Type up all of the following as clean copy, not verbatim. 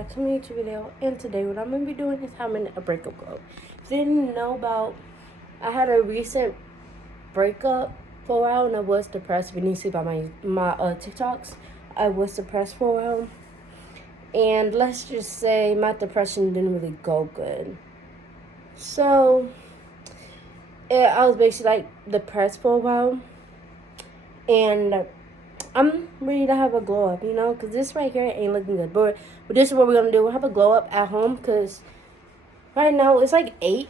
back to my YouTube video, and today what I'm going to be doing is having a breakup glow. If you didn't know about, I had a recent breakup for a while and I was depressed. If you didn't see by my TikToks, I was depressed for a while. And let's just say my depression didn't really go good. So, I was basically like depressed for a while. And I'm ready to have a glow up, you know, because this right here ain't looking good. But this is what we're going to do. We'll have a glow up at home because right now it's like 8.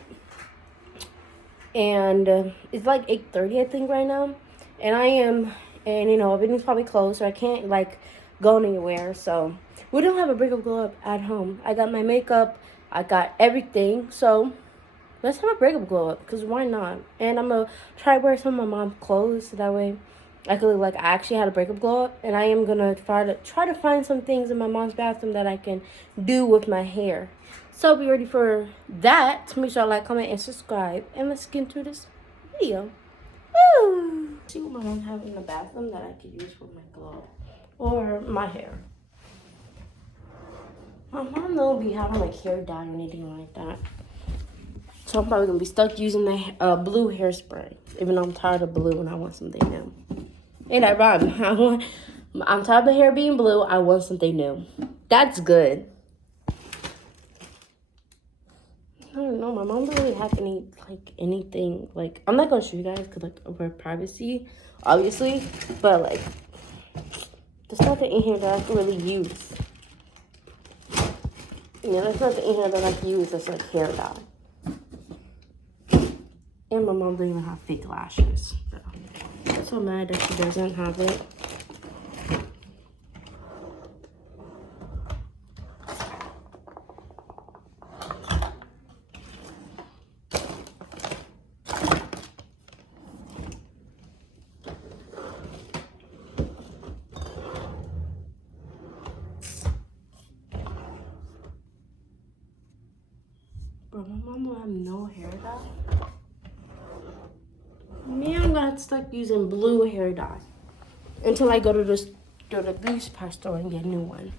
And it's like 8:30, I think, right now. And you know, everything's probably closed, so I can't, like, go anywhere. So we don't have a breakup glow up at home. I got my makeup. I got everything. So let's have a breakup glow up, because why not? And I'm going to try to wear some of my mom's clothes, so that way I could look like I actually had a breakup glow up. And I am going to try to find some things in my mom's bathroom that I can do with my hair. So be ready for that. Make sure to like, comment, and subscribe. And let's get into this video. Woo! See what my mom has in the bathroom that I could use for my glow or my hair. My mom don't be having like hair dye or anything like that. So I'm probably going to be stuck using the blue hairspray. Even though I'm tired of blue and I want something new. Ain't that right? I'm tired of the hair being blue. I want something new. That's good. I don't know. My mom doesn't really have anything. Like, I'm not going to show you guys because, like, of her privacy, obviously. But, like, there's nothing in here that I can really use. Yeah, there's nothing in here that I can use that's, like, hair dye. And my mom doesn't even have fake lashes. So I'm so mad that she doesn't have it. Bro, my mom don't have no hair dye. Me, I'm gonna have to start using blue hair dye until I go to the beauty supply store and get a new one.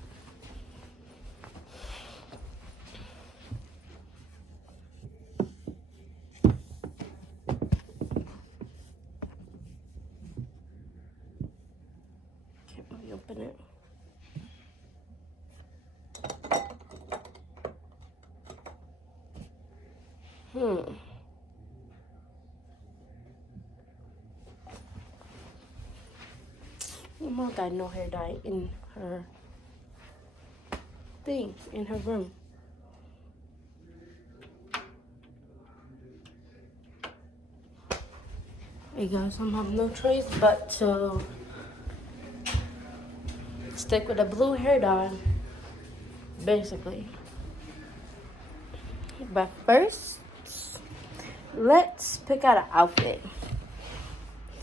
Can't really open it. My mom got no hair dye in her thing, in her room. Hey guys, I'm having no choice but to stick with the blue hair dye, basically. But first, let's pick out an outfit.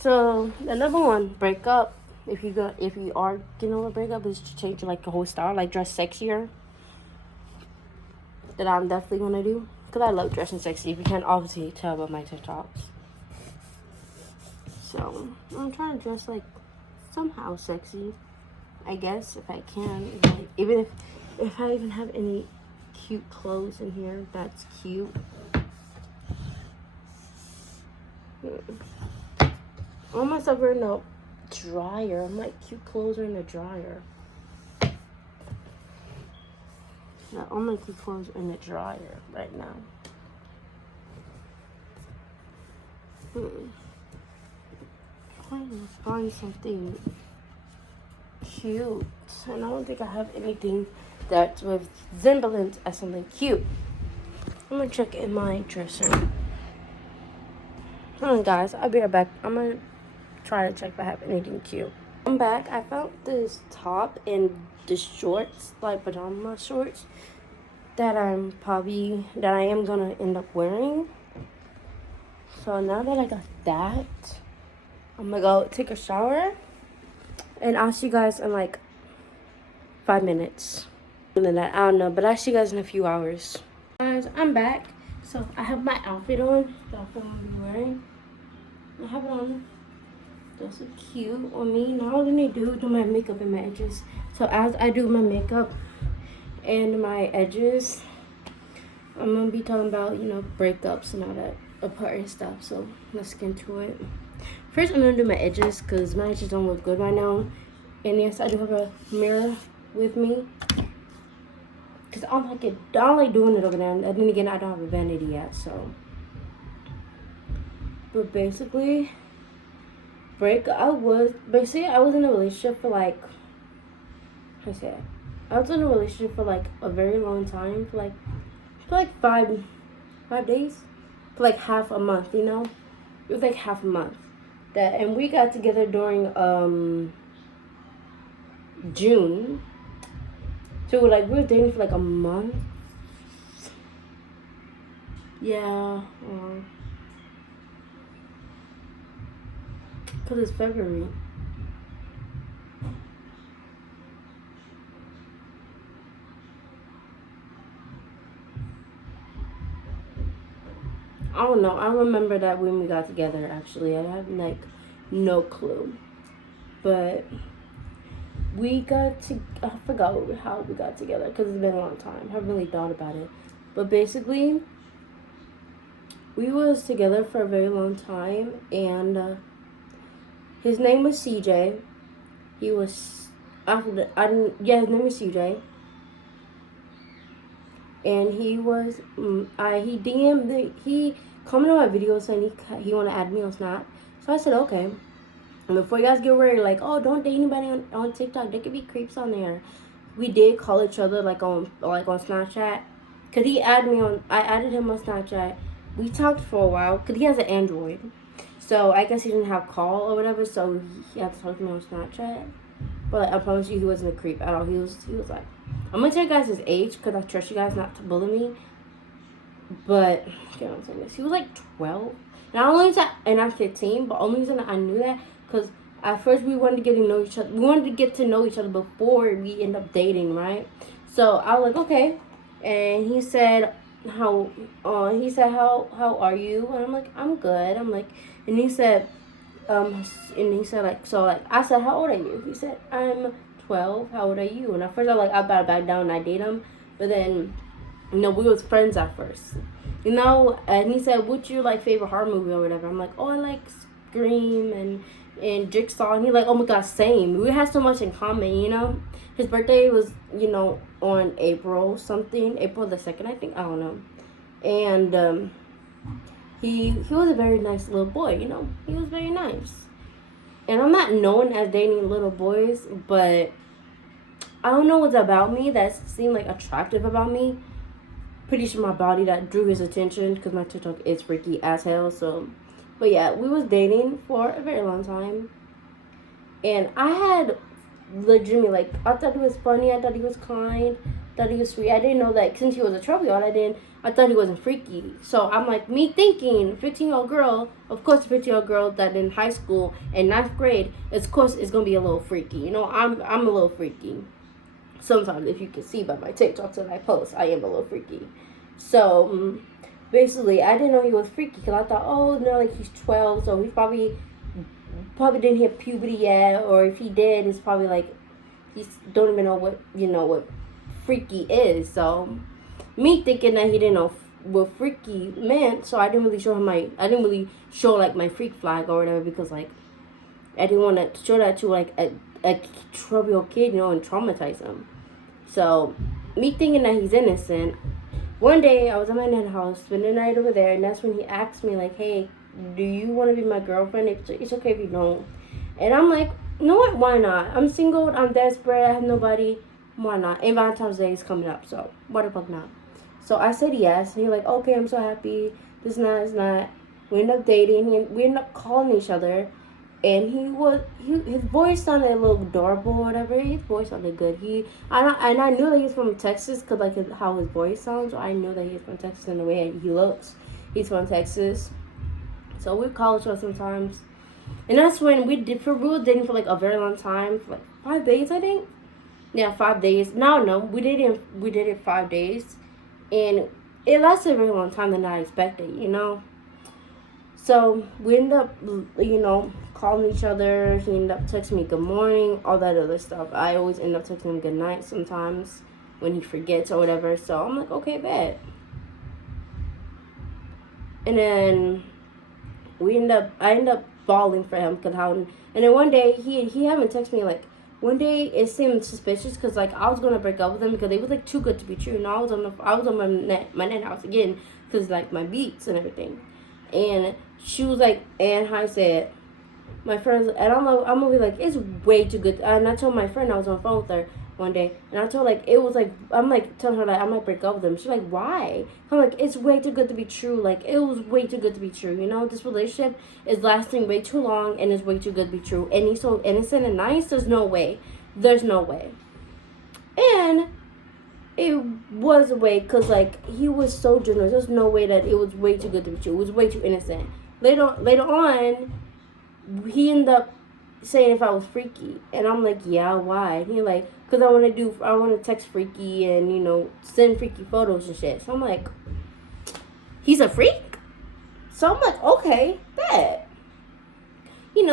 So the number one breakup, if you are getting over a breakup, is to change like your whole style, like dress sexier. That I'm definitely gonna do, because I love dressing sexy. If you can't obviously tell by my TikToks. So I'm trying to dress like somehow sexy, I guess, if I can. Like, even if I even have any cute clothes in here, that's cute. All my stuff are in the dryer. I'm like, cute clothes are in the dryer. Yeah, all my cute clothes are in the dryer right now. Trying to find something cute, and I don't think I have anything that's with semblance as something cute. I'm gonna check in my dresser. Hold on, guys. I'll be right back. I'm gonna try to check if I have anything cute. I'm back. I found this top and the shorts, like pajama shorts, that I am gonna end up wearing. So now that I got that, I'm gonna go take a shower, and I'll see you guys in like 5 minutes. And then I don't know, but I'll see you guys in a few hours. Guys, I'm back. So I have my outfit on. The outfit I'm gonna be wearing. I have it on. That's so cute on me. Now all I need to do is do my makeup and my edges. So as I do my makeup and my edges. I'm gonna be talking about, breakups and all that important stuff. So let's get into it. First, I'm gonna do my edges because my edges don't look good right now. And yes, I do have a mirror with me because I don't like doing it over there. And then again, I don't have a vanity yet. So, but basically, I was in a relationship for like, I was in a relationship for like a very long time, for like 5 days, for like half a month, It was like half a month. And we got together during June. So like we were dating for like a month. Yeah. Cause it's February. I don't know. I remember that when we got together, actually. I have, like, no clue. But I forgot how we got together because it's been a long time. I haven't really thought about it. But basically, we was together for a very long time. And his name was CJ. He was, his name was CJ. And he was, he commented on my video saying he want to add me on Snap. So I said, okay. And before you guys get worried, like, oh, don't date anybody on TikTok. There could be creeps on there. We did call each other, on Snapchat. Because I added him on Snapchat. We talked for a while, because he has an Android. So I guess he didn't have call or whatever, so he had to talk to me on Snapchat. But I promise you, he wasn't a creep at all. He was like, I'm going to tell you guys his age because I trust you guys not to bully me. But, okay, I'm saying this. He was like 12. And I'm 15, but only reason I knew that because at first we wanted to get to know each other. We wanted to get to know each other before we end up dating, right? So I was like, okay. And he said, how are you? And I'm like, I'm good. And he said, I said, how old are you? He said, I'm 12. How old are you? And at first I was like, I about to back down and I date him. But then, we was friends at first. And he said, what's your favorite horror movie or whatever? I'm like, oh, I like Scream and Jigsaw. And he's like, oh my god, same. We had so much in common, His birthday was, on April the 2nd, I think. I don't know. And he was a very nice little boy, He was very nice. And I'm not known as dating little boys, but I don't know what's about me that seemed attractive about me. Pretty sure my body that drew his attention because my TikTok is freaky as hell. So, but yeah, we was dating for a very long time. And I had legitimately, I thought he was funny. I thought he was kind. Thought he was sweet. I didn't know that since he was a trophy artist, I thought he wasn't freaky. So I'm like, me thinking, 15-year-old girl, of course, a 15-year-old girl that in high school and 9th grade, of course, is going to be a little freaky. I'm a little freaky. Sometimes, if you can see by my TikToks that I post, I am a little freaky. So, basically, I didn't know he was freaky because I thought, oh, no, he's 12, so he probably didn't hit puberty yet, or if he did, it's probably he don't even know what freaky is. So, me thinking that he didn't know what freaky meant, so I didn't really show him my freak flag or whatever because I didn't want to show that to a 12-year-old kid, and traumatize him. So, me thinking that he's innocent, one day I was at my nan's house, spending the night over there, and that's when he asked me, hey, do you want to be my girlfriend? It's okay if you don't. And I'm like, you know what? Why not? I'm single. I'm desperate. I have nobody. Why not? And Valentine's Day is coming up, so why the fuck not? So I said yes. And he's like, okay, I'm so happy. This is not. We end up dating. We end up calling each other. And his voice sounded a little adorable or whatever. His voice sounded good. I knew that he's from Texas because how his voice sounds. I knew that he's from Texas in the way he looks. He's from Texas. So we call each other sometimes. And that's when we were dating for a very long time. For 5 days, I think. Yeah, 5 days. No, we did it 5 days. And it lasted a very long time than I expected, So we ended up, calling each other. He ended up texting me good morning, all that other stuff. I always end up texting him good night sometimes. when he forgets or whatever. So I'm like, okay, bet. And then I end up falling for him because how. And then one day he haven't texted me like. One day it seemed suspicious because like I was gonna break up with him because it was like too good to be true. And I was on my net house again because like my beats and everything. And she was like, and I said, my friends, and I'm gonna be like, it's way too good. And I told my friend I was on the phone with her one day, and I told like it was like I'm like telling her like I might break up with him. She's like, why? I'm like, it's way too good to be true. Like it was way too good to be true. You know, this relationship is lasting way too long, and it's way too good to be true. And he's so innocent and nice. There's no way. There's no way. And it was a way because like he was so generous. There's no way that it was way too good to be true. It was way too innocent. Later on, he ended up saying if I was freaky, and I'm like, yeah, why? And he like, because I want to text freaky and send freaky photos and shit. So I'm like, he's a freak. So I'm like, okay, bet. We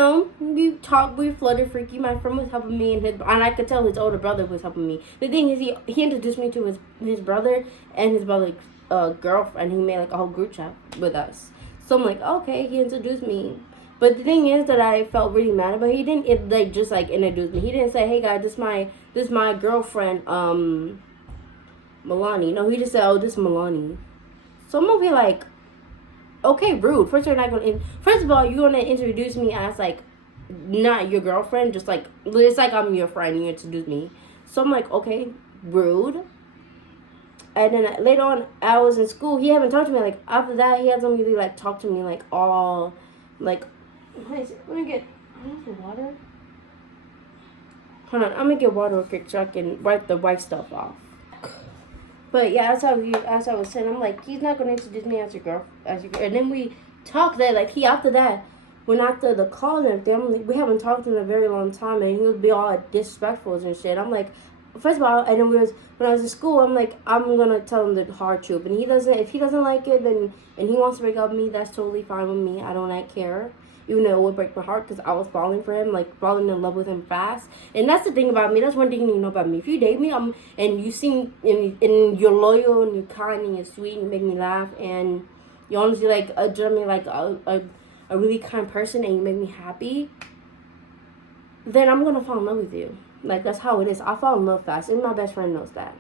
flirted freaky. My friend was helping me, and I could tell his older brother was helping me. The thing is, he introduced me to his brother and his brother's girlfriend. He made like a whole group chat with us. So I'm like, okay, he introduced me. But the thing is that I felt really mad about. He didn't just like introduce me. He didn't say, hey guys, this is my girlfriend, Milani. No, he just said, oh, this is Milani. So I'm gonna be like, okay, rude. First of all, you're gonna introduce me as like not your girlfriend, just like it's like I'm your friend. You introduce me, so I'm like, okay, rude. And then later on, I was in school. He haven't talked to me like after that. He hasn't really like talked to me like all like. Let me get water. Hold on, I'm gonna get water real quick so I can wipe the white stuff off. But yeah, as I was saying, I'm like, he's not gonna introduce me as your girl, and then we talked that like after that, when after the call and everything, we haven't talked in a very long time, and he would be all disrespectful and shit. I'm like, first of all, and then when I was in school, I'm like, I'm gonna tell him the hard truth, and if he doesn't like it, then and he wants to break up with me, that's totally fine with me. I don't care. Even though it would break my heart because I was falling for him, like falling in love with him fast. And that's the thing about me. That's one thing you know about me. If you date me, and you seem and you're loyal and you're kind and you're sweet and you make me laugh and you're honestly like a really kind person and you make me happy, then I'm gonna fall in love with you. Like that's how it is. I fall in love fast, and my best friend knows that.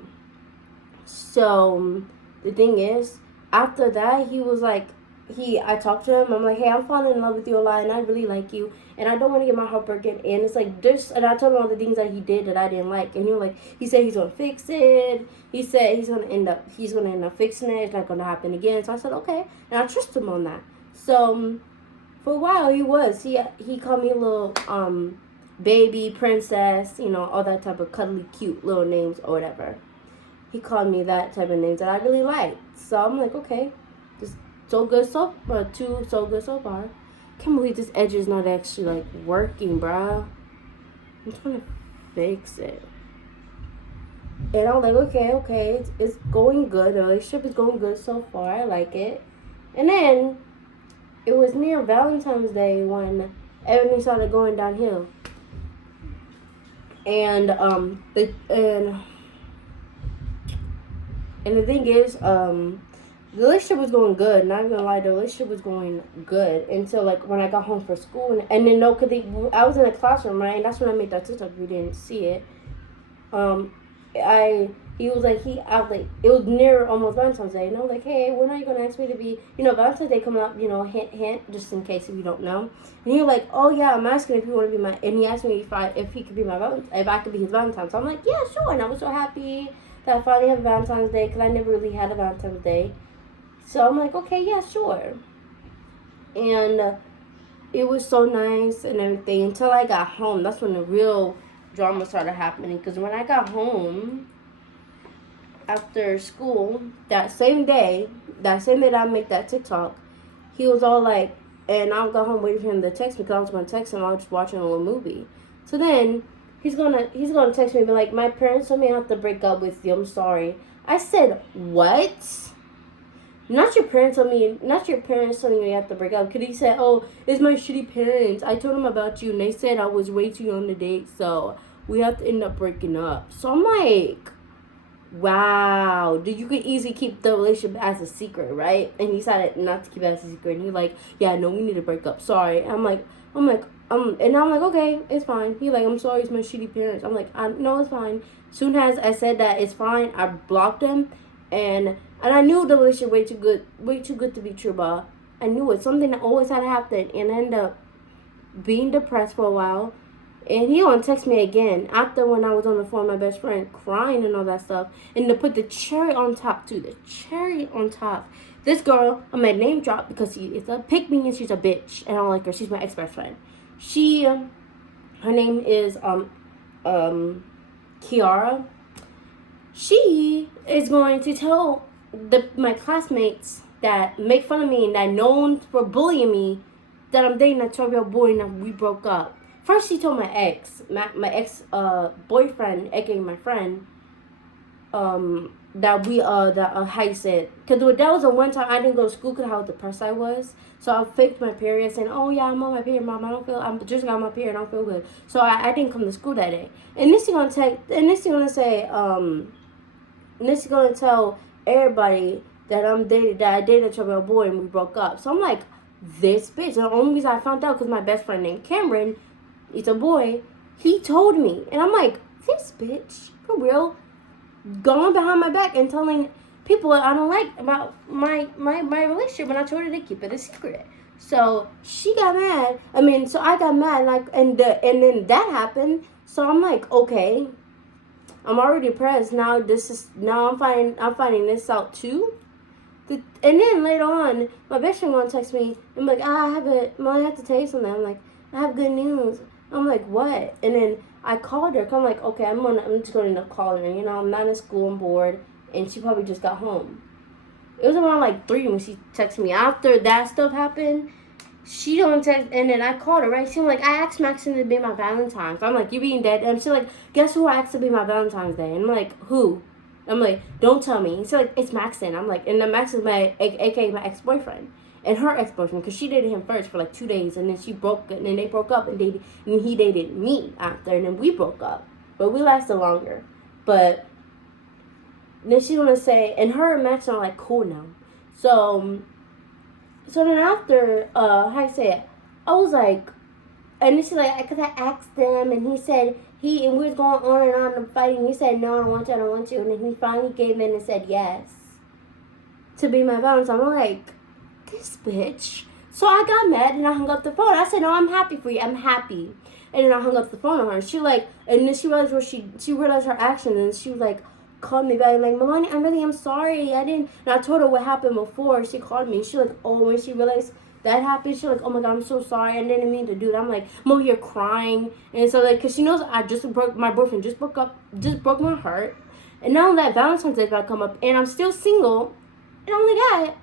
So the thing is, after that, he was like. I talked to him. I'm like, hey, I'm falling in love with you a lot, and I really like you, and I don't want to get my heart broken. And it's like this, and I told him all the things that he did that I didn't like, and he said he's gonna fix it. He said he's gonna end up fixing it. It's not gonna happen again. So I said okay, and I trust him on that. So for a while he called me a little baby princess, all that type of cuddly cute little names or whatever. He called me that type of names that I really liked. So I'm like, okay. So good so far. Can't believe this edge is not actually like working, bruh. I'm trying to fix it. And I'm like, okay, it's going good. The relationship is going good so far. I like it. And then it was near Valentine's Day when everything started going downhill. And the thing is, the relationship was going good. Not gonna lie, the relationship was going good until like when I got home from school, and then cause I was in the classroom, right, and that's when I made that TikTok. You didn't see it. He was like it was near almost Valentine's Day, and I was like, hey, when are you gonna ask me to be, Valentine's Day coming up, hint, just in case if you don't know. And he was like, oh yeah, I'm asking if you want to be my, and he asked me if he could be my if I could be his Valentine. So I'm like, yeah, sure. And I was so happy that I finally have a Valentine's Day because I never really had a Valentine's Day. So I'm like, okay, yeah, sure. And it was so nice and everything until I got home. That's when the real drama started happening. Because when I got home after school, that same day that I made that TikTok, he was all like, and I got home waiting for him to text me because I was going to text him. I was just watching a little movie. So then he's gonna text me and be like, my parents told me I have to break up with you. I'm sorry. I said, what? Not your parents telling you you have to break up. Because he said, oh, it's my shitty parents. I told them about you, and they said I was way too young to date, so we have to end up breaking up. So I'm like, wow, you could easily keep the relationship as a secret, right? And he decided not to keep it as a secret. And he's like, yeah, no, we need to break up. Sorry. And I'm like, okay, it's fine. He like, I'm sorry, it's my shitty parents. I'm like, no, it's fine. Soon as I said that it's fine, I blocked him, and I knew the relationship way too good to be true, but I knew it. Something that always had to happen, and I ended up being depressed for a while. And he gonna text me again after when I was on the phone with my best friend crying and all that stuff. And to put the cherry on top too, the cherry on top. This girl, I'm gonna name drop because she is a pick me and she's a bitch. And I don't like her. She's my ex-best friend. Her name is Kiara. She is going to tell my classmates that make fun of me and that known for bullying me that I'm dating a 12-year-old boy and that we broke up. First, she told my ex boyfriend, aka my friend, that how you said, because that was the one time I didn't go to school because how depressed I was. So I faked my period saying, oh yeah, I'm on my period, mom, I'm just got my period, I don't feel good. So I didn't come to school that day. And this is gonna tell everybody that I dated a 12-year-old boy and we broke up. So I'm like, this bitch. And the only reason I found out because my best friend named Cameron, he's a boy, he told me. And I'm like, this bitch, for real, going behind my back and telling people I don't like about my relationship, and I told her to keep it a secret. So she got mad. So I got mad, like, and then that happened. So I'm like, okay, I'm already depressed. Now I'm finding this out too. And then later on, my best friend gonna text me. I'm like, I have to tell you something. I'm like, I have good news. I'm like, what? And then I called her. I'm like, okay, I'm just going to call her. I'm not in school. I'm bored, and she probably just got home. It was around like 3 when she texted me. After that stuff happened, she don't text, and then I called her. Right? She's like, I asked Maxine to be my Valentine's. I'm like, you being dead? And she's like, guess who I asked to be my Valentine's Day? And I'm like, who? I'm like, don't tell me. She's like, it's Maxon. I'm like, and then Maxon's my, aka my ex-boyfriend. And her ex-boyfriend, because she dated him first for like 2 days, and then they broke up, and he dated me after, and then we broke up. But we lasted longer. But then she's gonna say, and her and Max are like cool now. So then after, how I say it, I was like, and then she's like, because I asked them, and he said, and we was going on and on and fighting. He said, no, I don't want you. And then he finally gave in and said yes to be my Valentine. I'm like, this bitch. So I got mad and I hung up the phone. I said, no, I'm happy for you. I'm happy. And then I hung up the phone on her. She like, and then she realized she realized her action, and she was like, called me back like, Melanie, I'm sorry. I didn't. And I told her what happened before. She called me. She like, oh, when she realized that happened, she's like, oh my god, I'm so sorry, I didn't mean to do that. I'm like, I'm over here crying. And so like, cause she knows my boyfriend just broke my heart. And now that Valentine's Day is about to come up and I'm still single, and only that,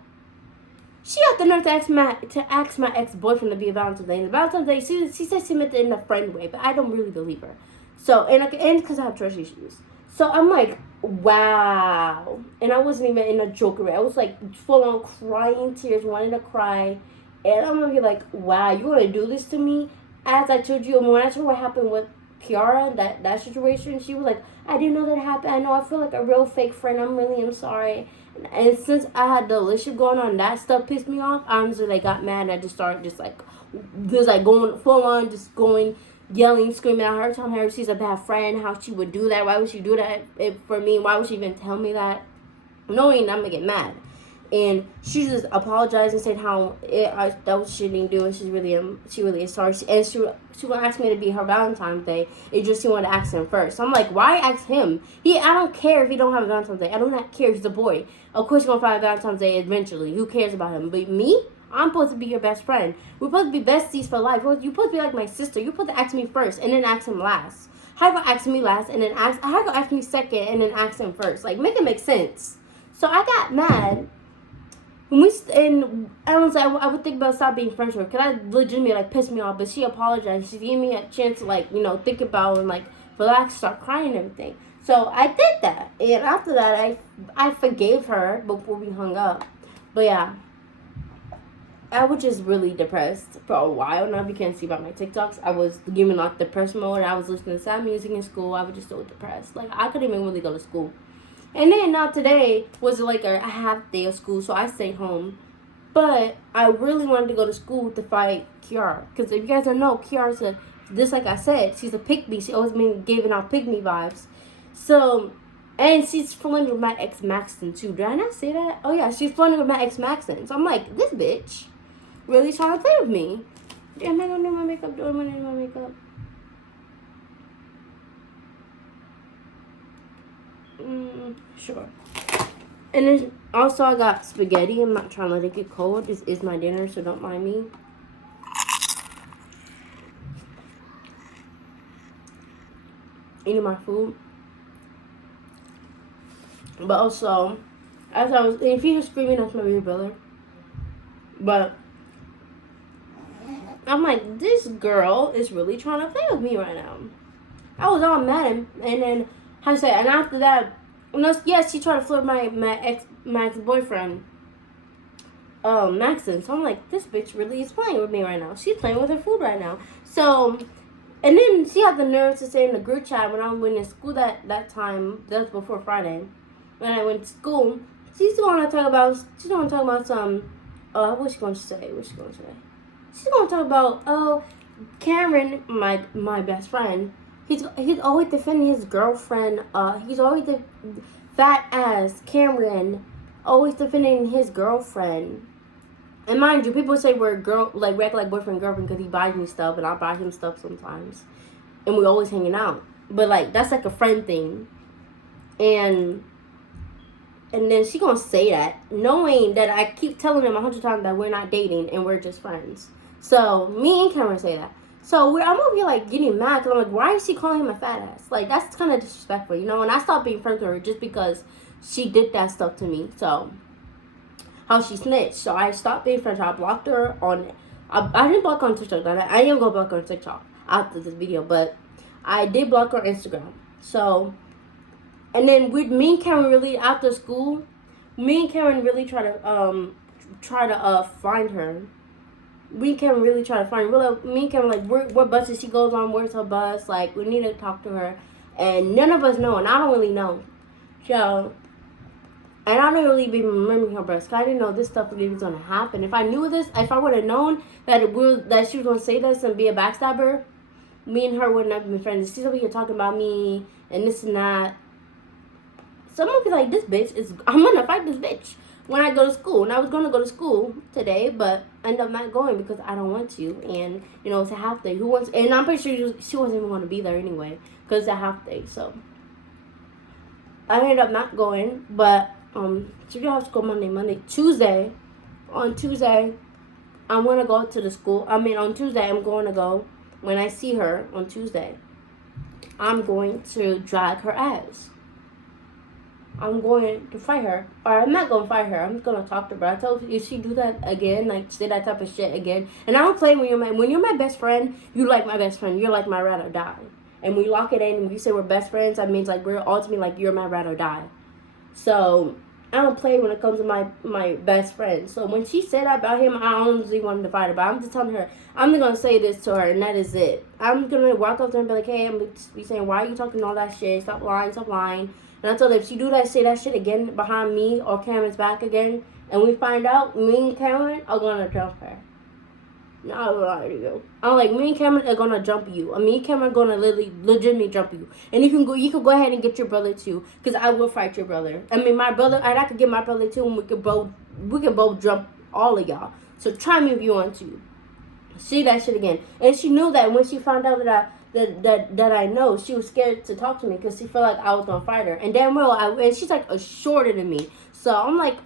she got the nerve to ask my ex-boyfriend to be a Valentine's Day. And the Valentine's Day, she said she meant it in a friend way, but I don't really believe her. So, and because I have trust issues. So I'm like, wow. And I wasn't even in a joker way. I was like full on crying tears, wanting to cry. And I'm gonna be like, wow, you wanna do this to me? As I told you, when I told her what happened with Kiara, that situation, she was like, I didn't know that happened. I know, I feel like a real fake friend. I'm sorry. And since I had the relationship going on, that stuff pissed me off. I honestly like got mad, and I just started going full on, just going, yelling, screaming at her, telling her she's a bad friend, how she would do that, why would she do that for me, why would she even tell me that, knowing I'm gonna get mad. And she just apologized and said how that was she didn't do, and she really is sorry. And she would ask me to be her Valentine's Day. It just she wanted to ask him first. So I'm like, why ask him? I don't care if he don't have a Valentine's Day. I do not care if he's a boy. Of course, you're gonna find a Valentine's Day eventually. Who cares about him? But me, I'm supposed to be your best friend. We're supposed to be besties for life. You're supposed to be like my sister. You're supposed to ask me first and then ask him last. How you gonna ask me last and then how you gonna ask me second and then ask him first? Like, make it make sense. So I got mad. And I would think about stop being friends with her, because I legitimately like pissed me off. But she apologized. She gave me a chance to think about and relax, start crying and everything. So I did that, and after that I forgave her before we hung up. But yeah, I was just really depressed for a while. Now if you can't see by my TikToks, I was giving depressed mode. I was listening to sad music in school. I was just so depressed. I couldn't even really go to school. And then now today was like a half day of school, so I stayed home. But I really wanted to go to school to fight Kiara. Because if you guys don't know, Kiara's just like I said, she's a pick-me. She always been giving out pick-me vibes. So, and she's flirting with my ex Maxton too. Did I not say that? Oh yeah, she's flirting with my ex Maxton. So I'm like, this bitch really trying to play with me. Am I gonna do my makeup? Do I want to do my makeup? Sure. And then also I got spaghetti. I'm not trying to let it get cold. This is my dinner, so don't mind me. Eating my food. But also, as I was, if you hear screaming, that's my baby brother. But I'm like, this girl is really trying to play with me right now. I was all mad, and then how to say, and after that, yes, she tried to flirt my ex boyfriend, Maxon. So I'm like, this bitch really is playing with me right now. She's playing with her food right now. So, and then she had the nerve to say in the group chat when I went to school that time. That was before Friday. When I went to school, she's going to talk about some. What's she going to say? She's going to talk about Cameron, my best friend. He's always defending his girlfriend. He's always the fat ass Cameron, always defending his girlfriend. And mind you, people say we're we act like boyfriend and girlfriend because he buys me stuff and I buy him stuff sometimes, and we're always hanging out. But like that's like a friend thing, and then she gonna say that, knowing that I keep telling him 100 times that we're not dating and we're just friends. So me and Cameron say that. So I'm over here like getting mad because I'm like, why is she calling him a fat ass? Like that's kind of disrespectful, you know. And I stopped being friends with her just because she did that stuff to me. So how she snitched. So I stopped being friends. I blocked her on. I didn't block her on TikTok. I didn't go block her on TikTok after this video, but I did block her on Instagram. So. And then with me and Karen really after school, me and Karen really try to find her. Me and Karen really try to find her. Me and Karen like what bus is she goes on? Where's her bus? Like we need to talk to her, and none of us know, and I don't really know. So, and I don't really be remembering her bus. Cause I didn't know this stuff really was gonna happen. If I knew this, if I would have known that that she was gonna say this and be a backstabber, me and her wouldn't have been friends. She's over here talking about me and this and that. So I'm gonna be like, I'm gonna fight this bitch when I go to school. And I was gonna go to school today, but I end up not going because I don't want to. And, you know, it's a half day. And I'm pretty sure she wasn't even gonna be there anyway because it's a half day. So I ended up not going, but, so you have to go Monday, Tuesday. On Tuesday, I'm gonna go to the school. On Tuesday, I'm going to go, when I see her on Tuesday, I'm going to drag her ass. I'm going to fight her. Or I'm not going to fight her. I'm just going to talk to her. But I told her, if she do that again, like say that type of shit again. And I don't play when you're my best friend, you like my best friend. You're like my ride or die. And when you lock it in and you say we're best friends, that means like we're ultimately like you're my ride or die. So I don't play when it comes to my best friend. So when she said that about him, I honestly wanted to fight her. But I'm just telling her, I'm just going to say this to her, and that is it. I'm going to walk up to her and be like, hey, I'm going to be saying, why are you talking all that shit? Stop lying. And I told her, if she say that shit again behind me or Cameron's back again, and we find out, me and Cameron are going to jump her. No, I will lie to you. I'm like, me and Cameron are going to jump you. Me and Cameron are going to legitimately jump you. And you can go ahead and get your brother too, because I will fight your brother. My brother, and I could get my brother too, and we can both jump all of y'all. So try me if you want to. See that shit again. And she knew that when she found out that I know, she was scared to talk to me because she felt like I was gonna fight her. And damn well, and she's like shorter than me. So I'm like,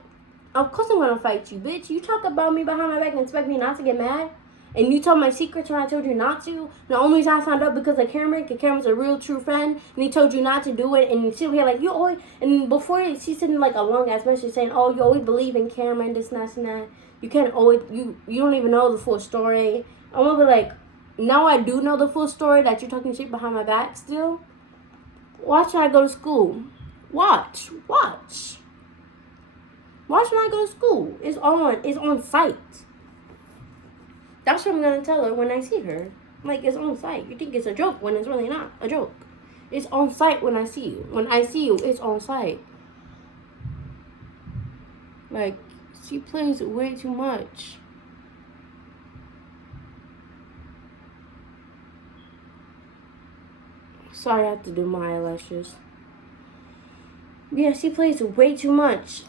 of course I'm gonna fight you, bitch. You talk about me behind my back and expect me not to get mad? And you told my secrets when I told you not to? The only reason I found out because of Cameron, because Cameron's a real true friend, and he told you not to do it, and she was here like, you always, and before she sent like a long ass message saying, oh, you always believe in Cameron, this and that. You can't always, you don't even know the full story. I'm gonna be like, now I do know the full story that you're talking shit behind my back still. Watch when I go to school. Watch when I go to school. It's on site. That's what I'm gonna tell her when I see her. Like, it's on site. You think it's a joke when it's really not a joke. It's on site when I see you. When I see you, it's on site. Like, she plays way too much. Sorry, I have to do my eyelashes. Yeah, she plays way too much.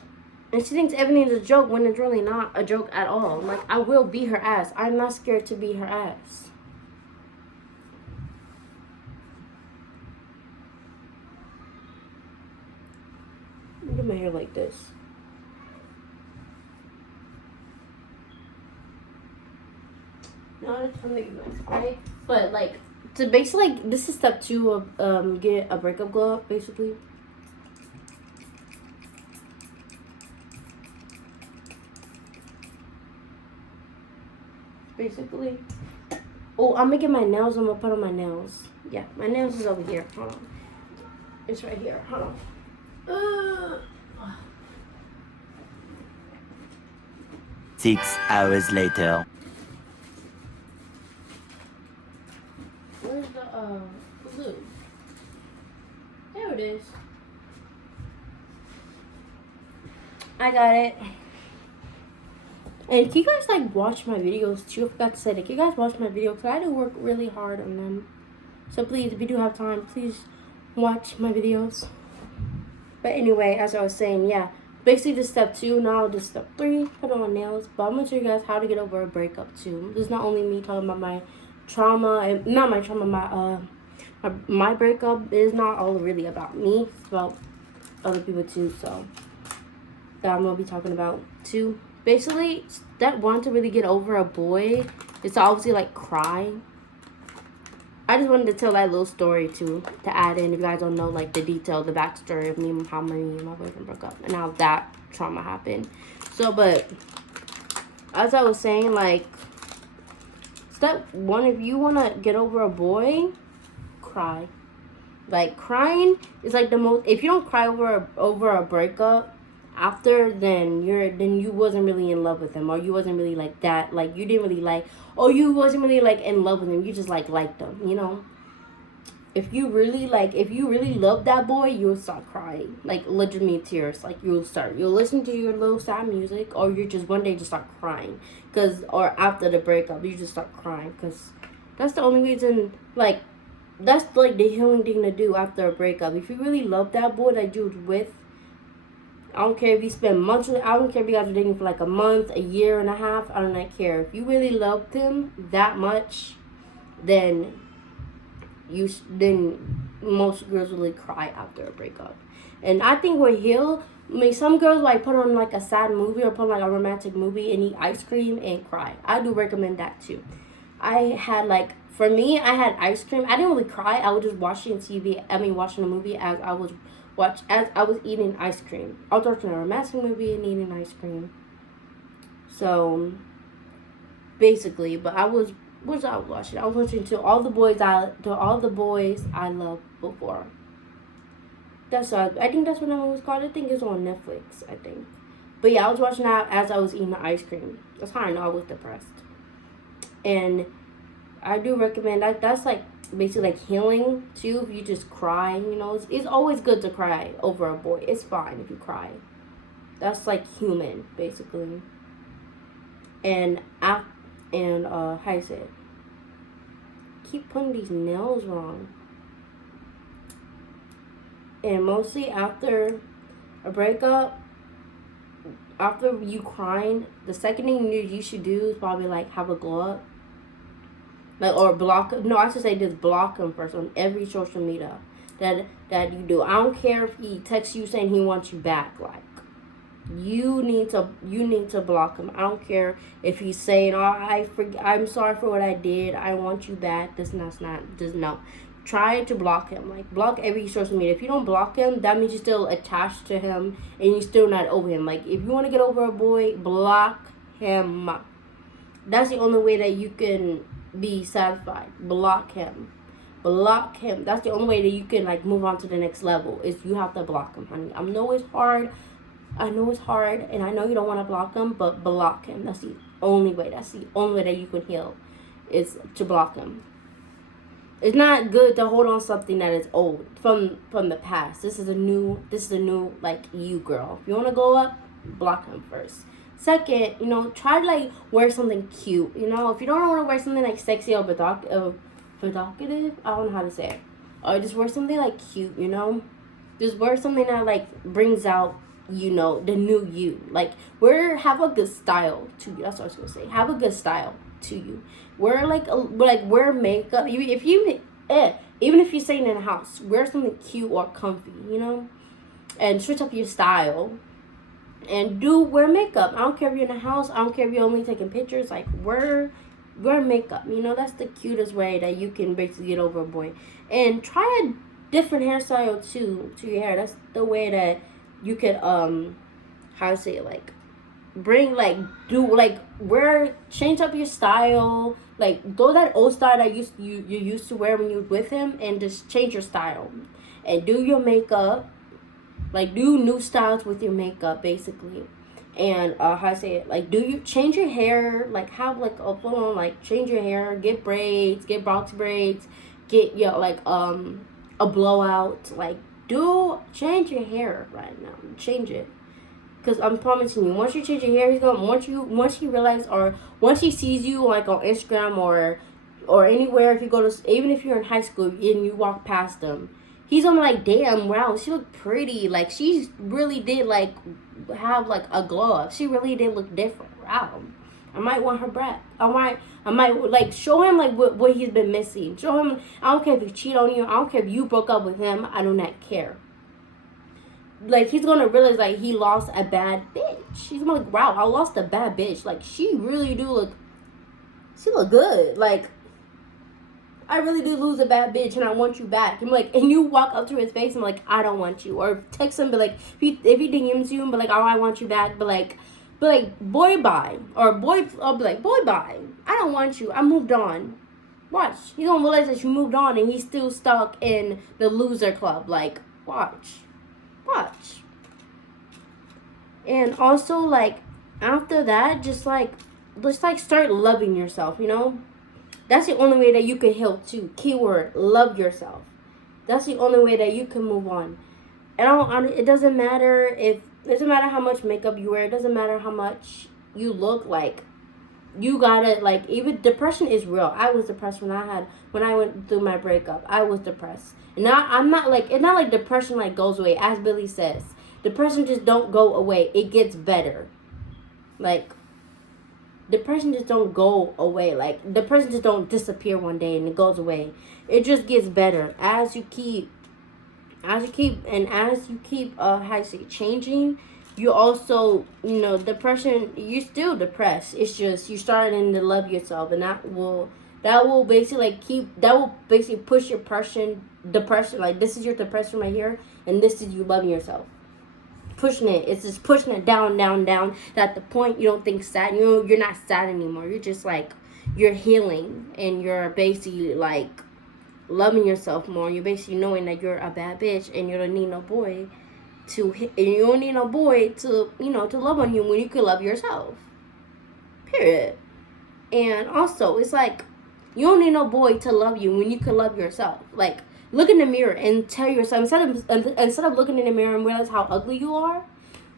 And she thinks everything's a joke when it's really not a joke at all. Like, I will beat her ass. I'm not scared to beat her ass. Look at my hair like this. No, it's from the nice, right? But like, to basically, like, this is step 2 of get a breakup glow up, basically. Basically. Oh, I'm making my nails. I'm gonna put on my nails. Yeah, my nails is over here. Hold on. It's right here. Hold on. 6 hours later. Where's the glue? There it is. I got it. And can you guys like watch my videos too? I forgot to say that. Can you guys watch my videos? Cause I do work really hard on them. So please, if you do have time, please watch my videos. But anyway, as I was saying, yeah. Basically, this step 2. Now this step 3. Put on nails. But I'm gonna show you guys how to get over a breakup too. This is not only me talking about my trauma, and not my trauma, my breakup is not all really about me. It's about other people too. So that I'm gonna be talking about too. Basically, step 1 to really get over a boy is to obviously like cry. I just wanted to tell that little story too, to add in if you guys don't know like the detail, the backstory of me and how me and my boyfriend broke up and how that trauma happened. So, but as I was saying, like, step 1, if you want to get over a boy, cry. Like, crying is like the most, if you don't cry over a breakup after, then you wasn't really in love with him, or you wasn't really like that, like you didn't really like, or you wasn't really like in love with him, you just like liked him, you know. If you really love that boy, you'll start crying, like legitimately tears. Like you'll listen to your little sad music, or you just one day just start crying, or after the breakup you just start crying, because that's the only reason, like, that's like the healing thing to do after a breakup. If you really love that boy that you was with, I don't care if you spend months with, I don't care if you guys are dating for like a month, a year and a half, I don't care. If you really loved him that much, then most girls really cry after a breakup. And I think we're healed. I mean, some girls like put on like a sad movie or put on like a romantic movie and eat ice cream and cry. I do recommend that too. For me, I had ice cream. I didn't really cry. I was just watching a movie as I was eating ice cream. I was watching a romantic movie and eating ice cream. So basically, but I was watching? I was watching to all the boys I loved before. I think that's what that movie was called. I think it's on Netflix, I think. But yeah, I was watching that as I was eating the ice cream. That's how I know I was depressed. And I do recommend that. That's like basically like healing too. If you just cry, you know, it's always good to cry over a boy. It's fine if you cry. That's like human, basically. And how you say it? Keep putting these nails wrong. And mostly after a breakup, after you crying, the second thing you should do is probably like have a glow up. Like, or block, no, I should say just block him first on every social media that you do. I don't care if he texts you saying he wants you back. Like, you need to block him. I don't care if he's saying, "Oh, I'm sorry for what I did. I want you back." No. Try to block him. Like, block every social media. If you don't block him, that means you're still attached to him and you're still not over him. Like, if you want to get over a boy, block him. That's the only way that you can be satisfied. Block him. That's the only way that you can like move on to the next level, is you have to block him, honey. I know it's hard, and I know you don't want to block him, but block him. That's the only way that you can heal, is to block him. It's not good to hold on something that is old from the past. This is a new like you, girl. If you want to go up, block him first. Second, try to like wear something cute. If you don't want to wear something like sexy or provocative, I don't know how to say it. Or just wear something like cute. Just wear something that like brings out the new you. Like have a good style to you. That's what I was gonna say. Have a good style to you. Wear makeup. Even if you're staying in a house, wear something cute or comfy. And switch up your style. And wear makeup. I don't care if you're in a house. I don't care if you're only taking pictures. Like wear makeup. That's the cutest way that you can basically get over a boy. And try a different hairstyle too to your hair. That's the way that you could how to say it, like change up your style, like go that old style that you used to wear when you were with him, and just change your style and do your makeup, like do new styles with your makeup basically. And how to say it, like change your hair, like have like a full on, like change your hair, get braids, get box braids, get a blowout, like change your hair right now. Change it. Because I'm promising you, once you change your hair, he's gonna once he realizes, or once he sees you like on Instagram or anywhere, if you go to, even if you're in high school and you walk past him, he's gonna be like, damn, wow, she looked pretty. Like she really did like have like a glow up. She really did look different. Wow. I might want her back. I might like show him like what he's been missing. Show him, I don't care if he cheated on you. I don't care if you broke up with him. I do not care. Like he's gonna realize like he lost a bad bitch. He's gonna like, wow, I lost a bad bitch. Like she really do she look good. Like I really do lose a bad bitch and I want you back. And like, and you walk up to his face and like, I don't want you. Or text him, but like, if he DMs you, but like, oh, I want you back. But like, boy, bye. I'll be like, boy, bye. I don't want you. I moved on. Watch. You don't realize that you moved on and he's still stuck in the loser club. Like, watch. And also, like, after that, just start loving yourself, That's the only way that you can heal too. Keyword, love yourself. That's the only way that you can move on. It doesn't matter how much makeup you wear. It doesn't matter how much you look like. You gotta, like, even depression is real. I was depressed when I went through my breakup. I was depressed. And now it's not like depression like goes away. As Billy says, depression just don't go away. It gets better. Like, depression just don't go away. Like, depression just don't disappear one day and it goes away. It just gets better as you keep changing. You also, depression, you're still depressed. It's just you're starting to love yourself, and that will basically push your depression. Like, this is your depression right here, and this is you loving yourself. Pushing it. It's just pushing it down. At the point you don't think sad. You're not sad anymore. You're just like, you're healing, and you're basically like loving yourself more. You're basically knowing that you're a bad bitch, and you don't need no boy to love on you when you can love yourself. Period. And also, it's like, you don't need no boy to love you when you can love yourself. Like, look in the mirror and tell yourself, instead of looking in the mirror and realize how ugly you are,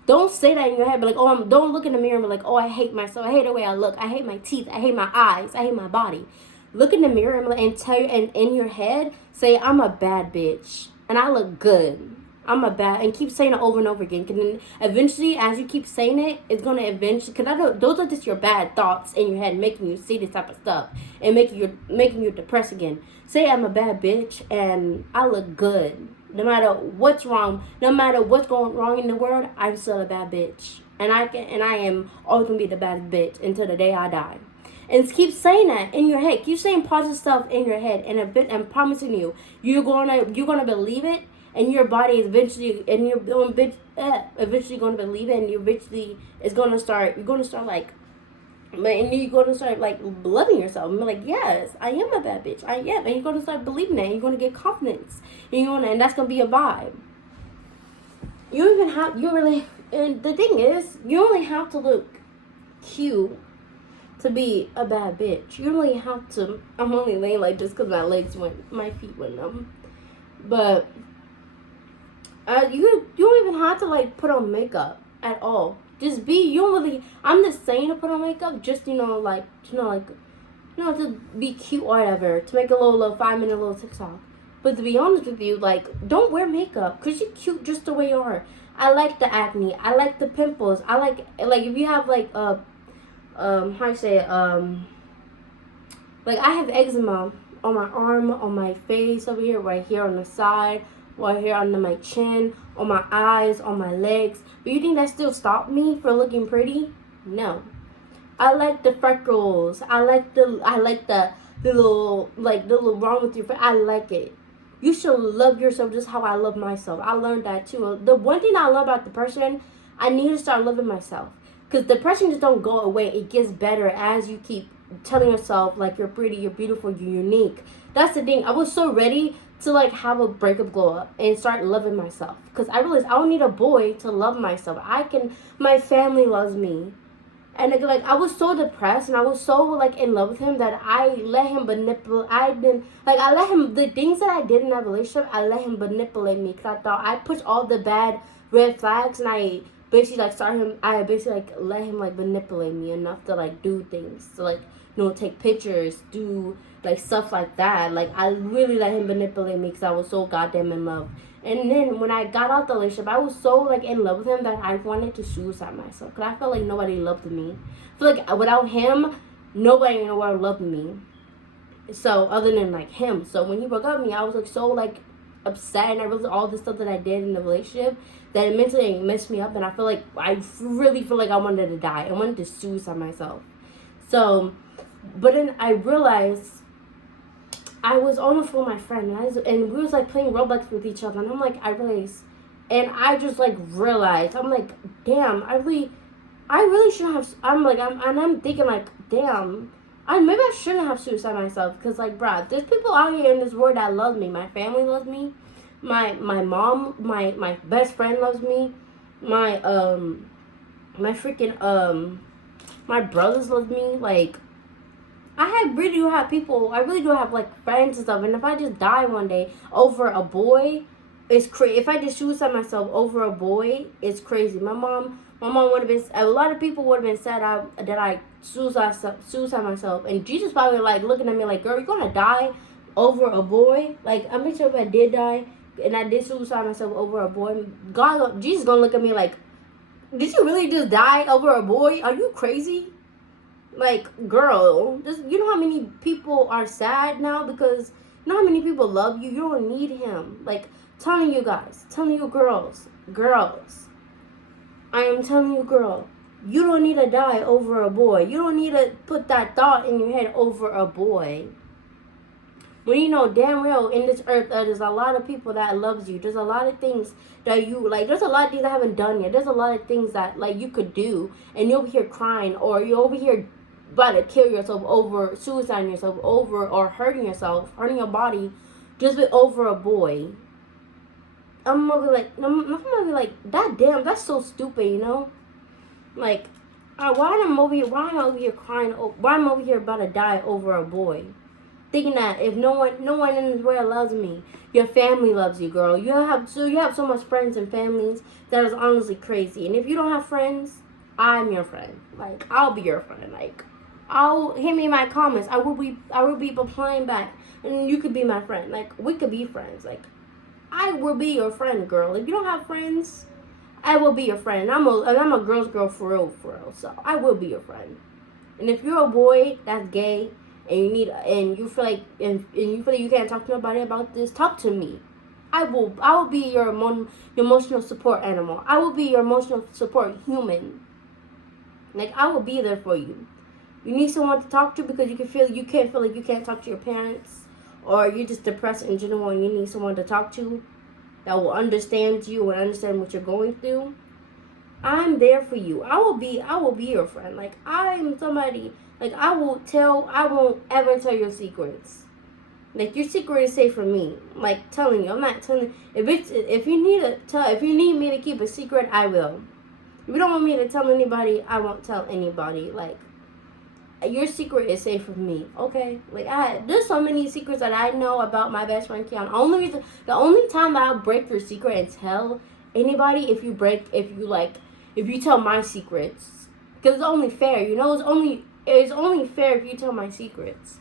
don't say that in your head. But like, don't look in the mirror and be like, oh, I hate myself. I hate the way I look. I hate my teeth. I hate my eyes. I hate my body. Look in the mirror and tell you, and in your head, say, I'm a bad bitch and I look good. And keep saying it over and over again. And then eventually, as you keep saying it, it's going to eventually, those are just your bad thoughts in your head making you see this type of stuff and making you depressed again. Say, I'm a bad bitch and I look good. No matter what's wrong, no matter what's going wrong in the world, I'm still a bad bitch. And I am always going to be the bad bitch until the day I die. And keep saying that in your head. Keep saying positive stuff in your head. And I'm promising you, you're gonna believe it. And your body is eventually going to believe it, and you're going to start like loving yourself and be like, yes, I am a bad bitch. I am. And you're going to start believing that. You're going to get confidence. And that's going to be a vibe. And the thing is, you only have to look cute to be a bad bitch. You only have to, I'm only laying like this because my feet went numb. But you don't even have to like put on makeup at all. Just be, you don't really, I'm just saying to put on makeup, just, to be cute or whatever, to make a little 5-minute little TikTok. But to be honest with you, like, don't wear makeup, because you're cute just the way you are. I like the acne. I like the pimples. I like, if you have, like, how you say it, like, I have eczema on my arm, on my face over here, right here on the side, right here under my chin, on my eyes, on my legs. But you think that still stopped me from looking pretty? No. I like the freckles. I like the little, like, the little wrong with your face. I like it. You should love yourself just how I love myself. I learned that too. The one thing I love about depression, I need to start loving myself. Because depression just don't go away. It gets better as you keep telling yourself, like, you're pretty, you're beautiful, you're unique. That's the thing. I was so ready to, like, have a breakup glow up and start loving myself. Because I realized I don't need a boy to love myself. My family loves me. And, like, I was so depressed and I was so, like, in love with him that I let him manipulate. The things that I did in that relationship, I let him manipulate me. Because I thought I pushed all the bad red flags and I basically, like, let him, like, manipulate me enough to, like, do things. To, like, take pictures, do, like, stuff like that. Like, I really let him manipulate me because I was so goddamn in love. And then when I got out the relationship, I was so, like, in love with him that I wanted to suicide myself. Because I felt like nobody loved me. I feel like without him, nobody in the world loved me. So, other than, like, him. So, when he broke up with me, I was, like, so, like, upset. And I realized all the stuff that I did in the relationship that it mentally messed me up. And I really feel like I wanted to die. I wanted to suicide myself. So, but then I realized I was on the phone with my friend, and we was, like, playing Roblox with each other, and I'm like, I just, like, realized, I'm like, damn, I really shouldn't have, I'm thinking, like, damn, maybe I shouldn't have suicide myself, because, like, bruh, there's people out here in this world that love me. My family loves me, my mom, my best friend loves me, my freaking, my brothers love me, like, I really do have, like, friends and stuff, and if I just die one day over a boy, it's crazy. If I just suicide myself over a boy, it's crazy. My mom would have been, a lot of people would have been sad that I suicide myself, and Jesus probably, like, looking at me like, girl, you're gonna die over a boy? Like, I'm pretty sure if I did die, and I did suicide myself over a boy, Jesus gonna look at me like, did you really just die over a boy? Are you crazy? Like, girl, you know how many people are sad now because you know how many people love you? You don't need him. Like, telling you girls, I am telling you, girl, you don't need to die over a boy. You don't need to put that thought in your head over a boy. When you know damn well in this earth there's a lot of people that loves you. There's a lot of things that you, like, there's a lot of things I haven't done yet. There's a lot of things that, like, you could do, and you're over here crying, or you're over here about to kill yourself over, suiciding yourself over, or hurting your body, just over a boy. I'm gonna be like, that damn, that's so stupid, you know? Like, why am I over here crying, why am I over here about to die over a boy? Thinking that if no one in this world loves me, your family loves you, girl. You have so much friends and families that is honestly crazy. And if you don't have friends, I'm your friend. Like, I'll be your friend. Like, hit me in my comments. I will be replying back, and you could be my friend. Like, we could be friends. Like, I will be your friend, girl. If you don't have friends, I will be your friend. I'm a girl's girl for real. So I will be your friend. And if you're a boy that's gay, and you feel like you can't talk to nobody about this, talk to me. I will be your emotional support animal. I will be your emotional support human. Like, I will be there for you. You need someone to talk to because you can't feel like you can't talk to your parents, or you're just depressed in general and you need someone to talk to that will understand you and understand what you're going through. I'm there for you. I will be your friend. Like, I'm somebody, like, I won't ever tell your secrets. Like, your secret is safe from me. Like, telling you, I'm not telling. If you need me to keep a secret, I will. If you don't want me to tell anybody, I won't tell anybody. Like, your secret is safe with me, okay? Like, there's so many secrets that I know about my best friend Keon. The only time I'll break your secret and tell anybody if you if you tell my secrets. Because it's only fair, you know? It's only fair if you tell my secrets.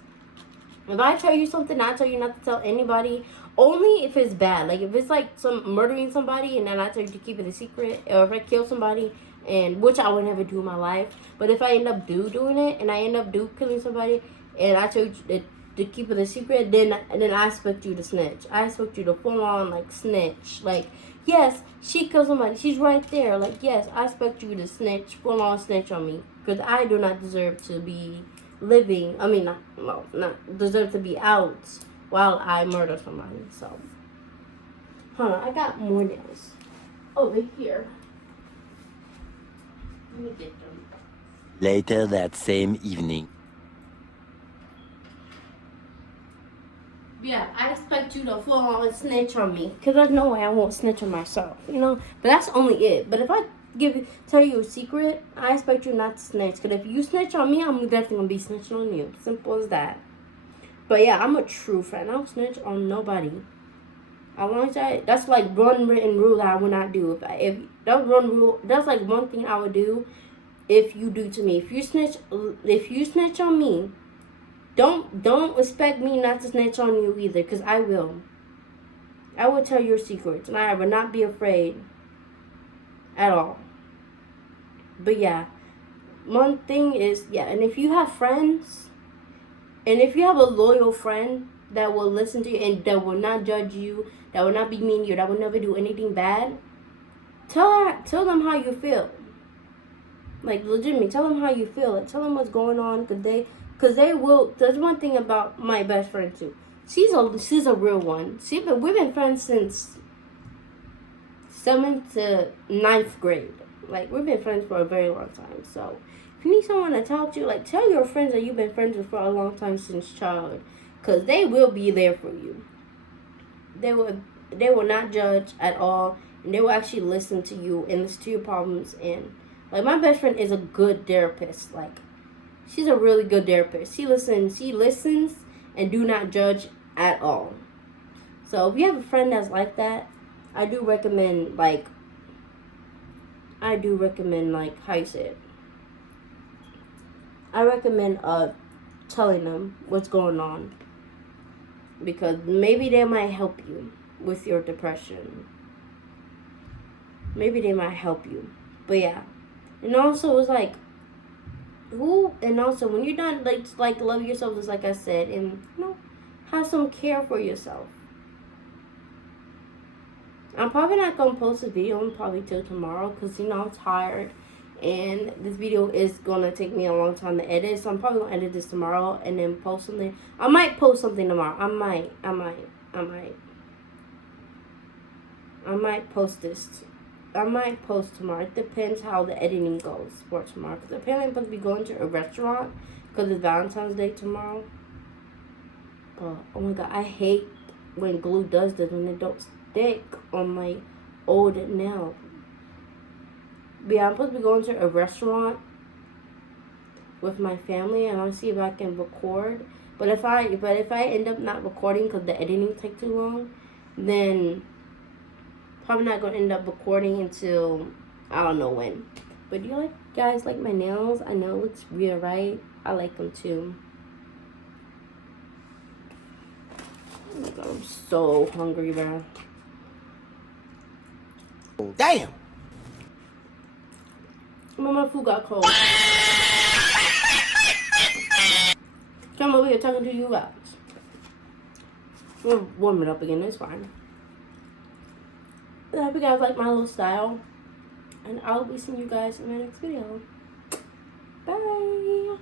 If I tell you something, I tell you not to tell anybody. Only if it's bad. Like, if it's like some murdering somebody and then I tell you to keep it a secret. Or if I kill somebody, and which I would never do in my life. But if I end up doing it and I end up killing somebody and I tell you to keep it a secret, then I expect you to snitch. I expect you to full on like snitch. Like, yes, she killed somebody. She's right there. Like, yes, I expect you to snitch, full on snitch on me. Because I do not deserve to be living. I mean, not deserve to be out while I murder somebody. So, hold on, I got more nails over here. Let me get them. Later that same evening. Yeah, I expect you to full on snitch on me. Because there's no way I won't snitch on myself, you know? But that's only it. But if I tell you a secret, I expect you not to snitch. Because if you snitch on me, I'm definitely going to be snitching on you. Simple as that. But yeah, I'm a true friend. I don't snitch on nobody. I want to. That's like one written rule that I would not do. If that's one rule, that's like one thing I would do. If you do to me, if you snitch on me, don't expect me not to snitch on you either, because I will. I will tell your secrets, and I will not be afraid at all. But yeah, one thing is, yeah, and if you have friends, and if you have a loyal friend that will listen to you and that will not judge you, that will not be mean to you, that will never do anything bad, tell them how you feel. Like, legitimately, tell them how you feel. Like, tell them what's going on, because they will. There's one thing about my best friend too. She's a real one. We've been friends since 7th to 9th grade. Like, we've been friends for a very long time. So if you need someone to talk to, like, tell your friends that you've been friends with for a long time since childhood, because they will be there for you. They will not judge at all, and they will actually listen to you and listen to your problems. And like, my best friend is a good therapist. Like, she's a really good therapist. She listens and do not judge at all. So if you have a friend that's like that, I do recommend like how you say it. I recommend telling them what's going on, because maybe they might help you with your depression. Maybe they might help you. But yeah. And also it's like, and also when you're done, like love yourself, just like I said, and have some care for yourself. I'm probably not gonna post a video probably till tomorrow, because I'm tired, and this video is gonna take me a long time to edit. So I'm probably gonna edit this tomorrow and then post something. I might post something tomorrow. I might post this. I might post tomorrow. It depends how the editing goes for tomorrow. Because apparently I'm supposed to be going to a restaurant because it's Valentine's Day tomorrow. But, oh my god, I hate when glue does this, when it don't stick on my old nail. But yeah, I'm supposed to be going to a restaurant with my family, and I'll see if I can record. But if I end up not recording because the editing takes too long, then probably not gonna end up recording until I don't know when. But do you guys like my nails? I know it looks weird, right? I like them too. Oh my god, I'm so hungry, bro. Damn! My food got cold. So I'm over here talking to you guys. We'll warm it up again, it's fine. I hope you guys like my little style, and I'll be seeing you guys in my next video. Bye!